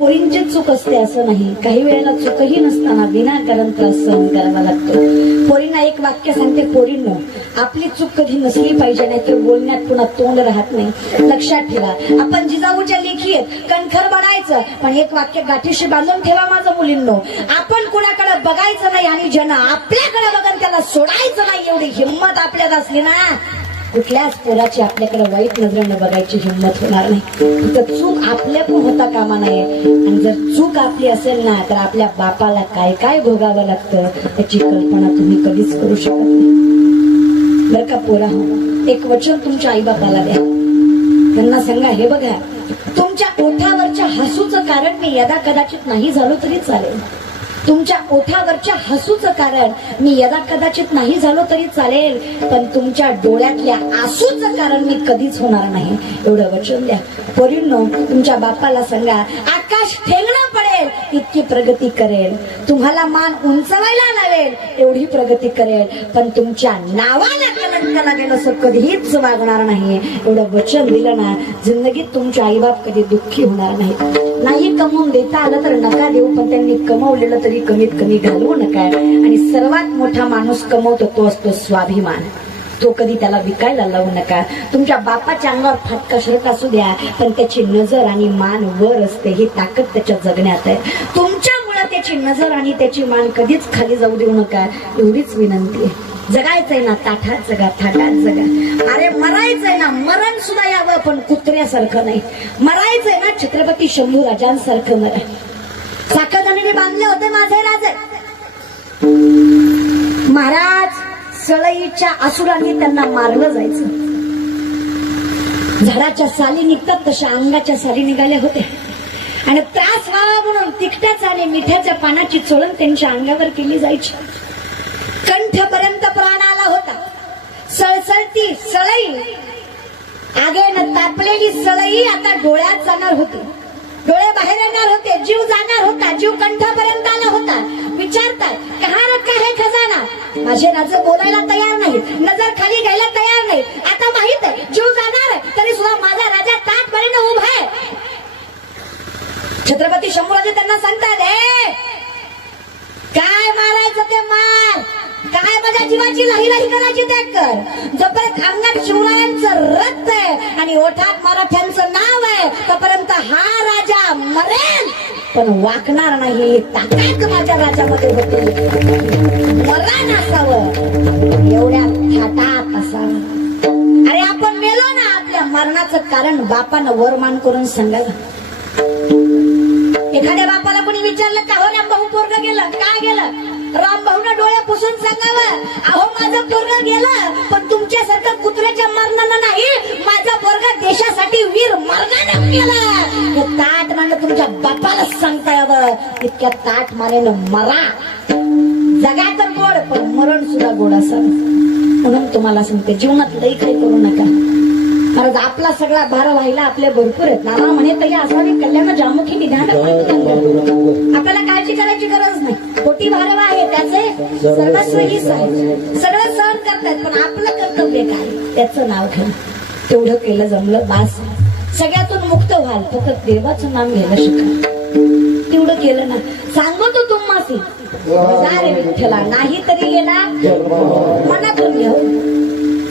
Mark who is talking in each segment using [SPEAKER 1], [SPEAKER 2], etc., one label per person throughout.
[SPEAKER 1] पोरींची चूक असते असं नाही. काही वेळेला चूकही नसताना विनाकारण त्रास सहन करावा लागतो. पोरींना एक वाक्य सांगते पोरींनो आपली चूक कधी नसली पाहिजे नाही तर बोलण्यात पुन्हा तोंड राहत नाही. लक्षात ठेवा. आपण जिजाऊच्या लेखी आहेत. कणखर बनायचं. पण एक वाक्य गाठीशी बांधून ठेवा माझं मुलींनो. आपण कुणाकडे बघायचं नाही आणि ज्यांना आपल्याकडे बघन त्याला सोडायचं नाही. एवढी हिंमत आपल्यात असली ना कुठल्याच पोराची आपल्याकडे वाईट नजरेनं बघायची हिंमत होणार नाही. तर चूक आपल्या पण होता कामा नये. आणि जर चूक आपली असेल ना तर आपल्या बापाला काय काय भोगावं लागतं त्याची कल्पना तुम्ही कधीच करू शकत नाही. बरं का पोरा हो? एक वचन तुमच्या आई बापाला द्या. त्यांना सांगा हे बघा तुमच्या ओठावरच्या हसूचं कारण मी यदा कदाचित नाही झालो तरी चालेल. तुमच्या ओठावरच्या हसूचं कारण. मी यदा कदाचित नाही झालो तरी चालेल पण तुमच्या डोळ्यातल्या आसूचं कारण मी कधीच होणार नाही. एवढं वचन द्या. पोरींनो तुमच्या बापाला सांगा आकाश ठेंगणं इतकी प्रगती करेल. तुम्हाला मान उंचवायला लावेल एवढी प्रगती करेल. पण तुमच्या नावाला कलंक लागेल असं कधीच वागणार नाही. एवढं वचन दिलं ना जिंदगीत तुमचे आईबाप कधी दुःखी होणार नाही नाही कमवून देता आलं तर नका देऊ पण त्यांनी कमवलेलं तरी कमीत कमी घालवू नका. आणि सर्वात मोठा माणूस कमवतो तो असतो स्वाभिमान. तो कधी त्याला विकायला लावू नका. तुमच्या बापाच्या अंगावर फाटका शर्ट असू द्या पण त्याची नजर आणि मान वर असते ही ताकद त्याच्या जगण्यात आहे. तुमच्यामुळे त्याची नजर आणि त्याची मान कधीच खाली जाऊ देऊ नका एवढीच विनंती आहे. जगायचंय ना ताठात जगा थाटात जगा. अरे मरायचंय ना मरण सुद्धा यावं पण कुत्र्यासारखं नाही. मरायचंय ना छत्रपती शंभू राजांसारखं मरा साखरदानीने बांधले होते माझे राजे. महाराज सळईच्या असुरांनी त्यांना मारलं जायचं. झाडाच्या साली निघतात तशा अंगाच्या साली निघाल्या होत्या. आणि त्रास व्हावा म्हणून तिखटाचा आणि मिठ्याच्या पानाची चोळण त्यांच्या अंगावर केली जायची. कंठपर्यंत प्राण आला होता. सळसळती सळई. आगेनं तापलेली सळई आता डोळ्यात जाणार होती. डोळे बाहेर येणार होते जीव जाणार होता जीव कंठापर्यंत आला होता. विचारतात कहा रखा है खजाना? माझे राजे बोलायला तयार नाही नजर खाली घ्यायला तयार नाही. आता माहीत आहे जीव जाणार तरी सुद्धा माझा राजा ताटपर्यंत उभा आहे. छत्रपती शंभूराजे त्यांना सांगतात "ए, काय मारायचं ते मार? काय माझ्या जीवाची लाही लाही करायची ते कर? जोपर्यंत अंगात शिवरायांचं रक्त आहे आणि ओठात मराठ्यांचं नाव आहे तोपर्यंत हा राजा मरेल पण वाकणार नाही ताकद माझ्या राजामध्ये होते. मरण असावं. एवढ्या थाटात असावं. अरे आपण मेलो ना आपल्या मरणाचं कारण बापानं वरमान करून सांगायचं एखाद्या बापाला कोणी विचारलं का हो रामभाऊ हो पोरग गेलं? काय गेलं? राम रामभाऊनं डोळ्या पुसून सांगावं. अहो माझं पोरग गेलं नाही. माझं पोरग देशासाठी वीर मरणानं गेलं हे ताट मांड तुमच्या बापाला सांगता यावं. इतक्या ताट मानेनं मरा. जगा तर गोड पण मरण सुद्धा गोड असावं म्हणून तुम्हाला सांगते जीवनात लई काही करू नका. महाराज आपला सगळा भार व्हायला आपले भरपूर आहेत. नाना म्हणे तरी असावी कल्याण जामुखी निधान आपल्याला काळजी करायची गरज नाही. कोटी भारव आहे त्याचे सर्वस्व हीच आहे. सगळं सहन करतायत पण आपलं कर्तव्य काय? त्याचं नाव घेऊन तेवढं केलं जमलं बास. सगळ्यातून मुक्त व्हाल. फक्त देवाचं नाम घ्यायला शिका. तेवढं केलं ना. सांगतो तुम्हासी रे विठ्ठला. नाही तरी गेला. मनातून घेऊ.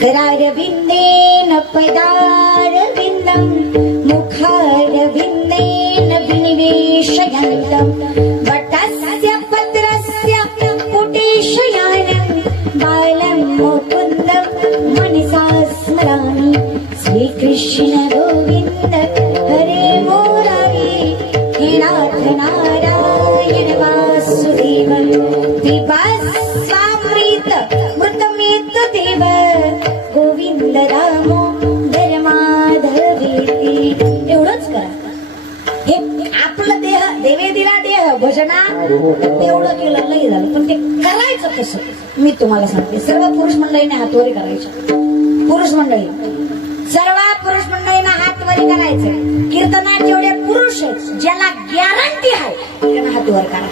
[SPEAKER 1] करारविन्देन पदारविन्दम् मुखारविन्देन विनिवेशयन्तम् घालतम एवढं तेवढं केलं लई झालं. पण ते करायचं कसं? मी तुम्हाला सांगते. सर्व पुरुष मंडळीने हातवरी करायच्या पुरुष मंडळी. सर्व पुरुष मंडळींना हातवरी करायचं कीर्तनात जेवढे पुरुष ज्याला गॅरंटी आहे त्यांना हातवर करा.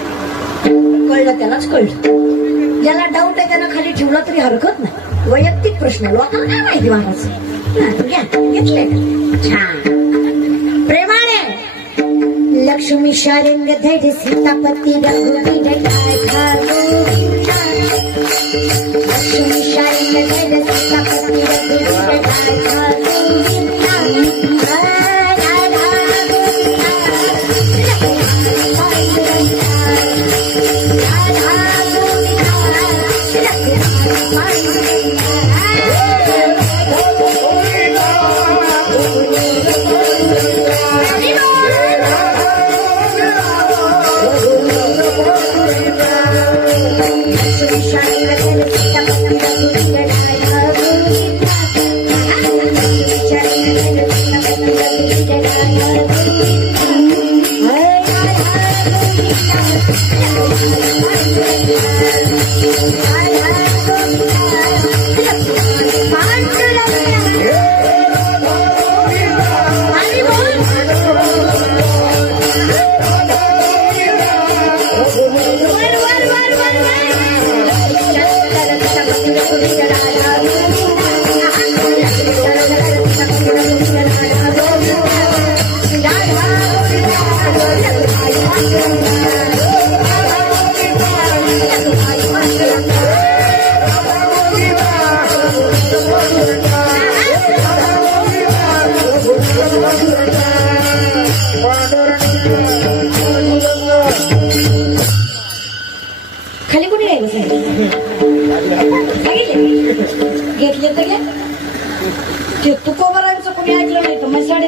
[SPEAKER 1] कळलं त्यालाच कळलं. ज्याला डाऊट आहे त्यानं खाली ठेवला तरी हरकत नाही. वैयक्तिक प्रश्न लोकांना काय माहिती महाराज. घ्या घेतले छान.
[SPEAKER 2] लक्ष्मी शारंग धर सीतापति रघुवीर राधा। गोविंदा लक्ष्मी शारंग धैर्य सीतापती रघुवीर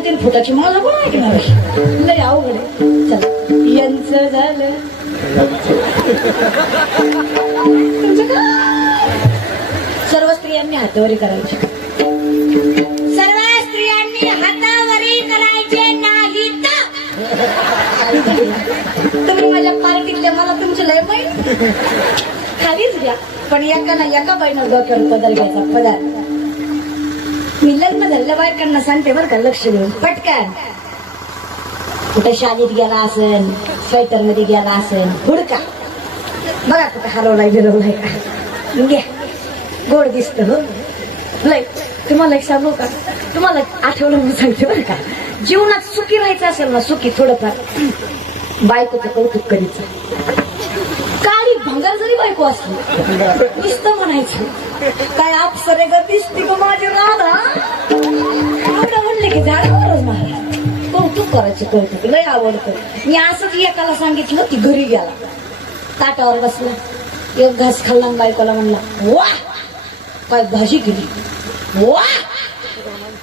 [SPEAKER 1] नाही फुटाची मला कोण ऐकणार? आहे? लय अवघड चला यांचं झालं. सर्व स्त्रियांनी हातावरी करायची.
[SPEAKER 2] सर्व स्त्रियांनी हातावरी करायचे नाही
[SPEAKER 1] तुम्ही माझ्या पार्टीतल्या मला तुमची लय माहिती. खालीच घ्या पण एका ना एका बाईनं डोक्यावर पदर घ्यायचा पदर. मी लग्न झालेल्या बायकांना सांगते बरं का लक्ष देऊन? पटकन. कुठे शाळेत गेला असेल स्वेटरमध्ये गेला असेल हुडका. बघा कुठं हरवलाय बिरवलाय का? घ्या गोड दिसत हो. लय. तुम्हाला एक सांगू का? तुम्हाला एक आठवलं मी सांगते बरं का? जीवनात सुखी राहायचं असेल ना सुखी थोडंफार. बायकोचं कौतुक करीचं कामगार जरी बायको असली. नुसतं म्हणायचं. काय आपसरे ग दिसती ग माझी राधा? एवढं म्हणले की झाडावरच महाराज कौतुक करायचं कौतुक. लय आवडतं. मी असंच एकाला सांगितलं की घरी गेला. ताटावर बसला. एक घास खाल्ला बायकोला म्हणला वा! काय भाजी केली. वा!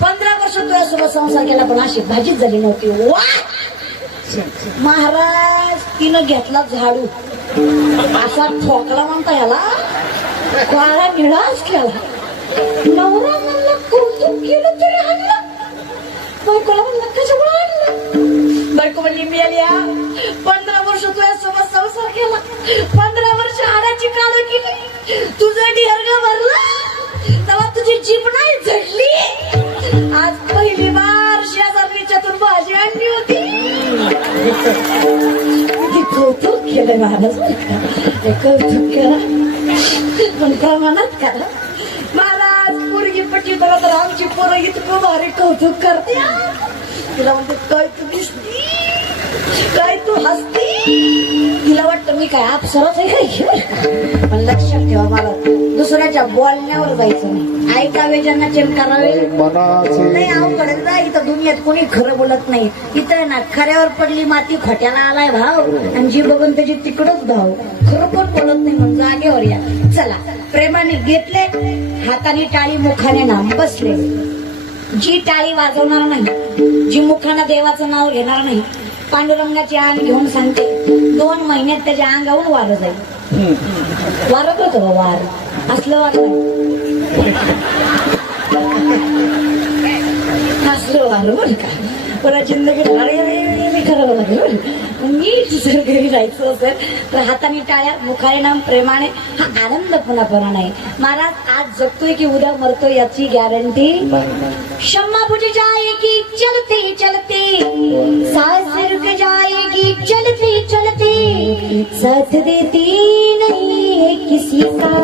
[SPEAKER 1] पंधरा वर्ष तुझ्यासोबत संसार केला पण अशी भाजीच झाली नव्हती. वा! महाराज तिनं घेतला झाडू. असा ठोकला म्हणता याला? काळा निळाच केला. नवरा म्हणला कौतुक केलं तरी आणलं. बायकोला म्हणलं कशामुळे आणलं? बायको म्हणली मिळाल्या पंधरा वर्ष तुझ्या सोबत संसार केला. पंधरा वर्ष हाडाची काळ केली. तुझं डिहर्ग भरला. तेव्हा तुझी जीभ नाही झडली. आज पहिली बार शेजारणीच्यातून भाजी आणली होती. कौतुक केलं महाराज बरं का. हे कौतुक केलं पण प्रमाणात करा महाराज पोरगी पटली तर तर आमची पोरं इतकं भारी कौतुक करते तिला म्हणते कौतुक दिसते काय तू हसती? तिला वाटतं मी काय अप्सरच आहे काय पण लक्षात ठेवा मला दुसऱ्याच्या बोलण्यावर जायचं नाही. ऐकावे ज्यांना चेन करावे. नाही अवघड ना इथं दुनियात कोणी खरं बोलत नाही. इथं ना खऱ्यावर पडली माती खोट्याला आलाय भाव. आणि जी बघून त्याची तिकडच धाव खरं पण बोलत नाही म्हणून जागेवर या. चला प्रेमाने घेतले हाताने टाळी मुखाने नाम बसले. जी टाळी वाजवणार नाही जी मुखानं देवाचं नाव घेणार नाही पांडुरंगाची आण घेऊन सांगते. दोन महिन्यात त्याच्या अंगावर वार जाईल. वारत होतं वार. असलं वार असलं वार बरं का? पुन्हा जिंदगी अरे मी खरं लागलं बरं नीट जर घरी जायचं असेल तर हाताने टाळ्या मुखाने नाम प्रेमाने हा आनंद पुन्हा पुन्हा नाही. महाराज आज जगतोय की उद्या मरतोय याची गॅरंटी शम्मा बुझ जाएगी चलते चलते. सांस रुक जाएगी चलते चलते. साथ देती नहीं है किसी का।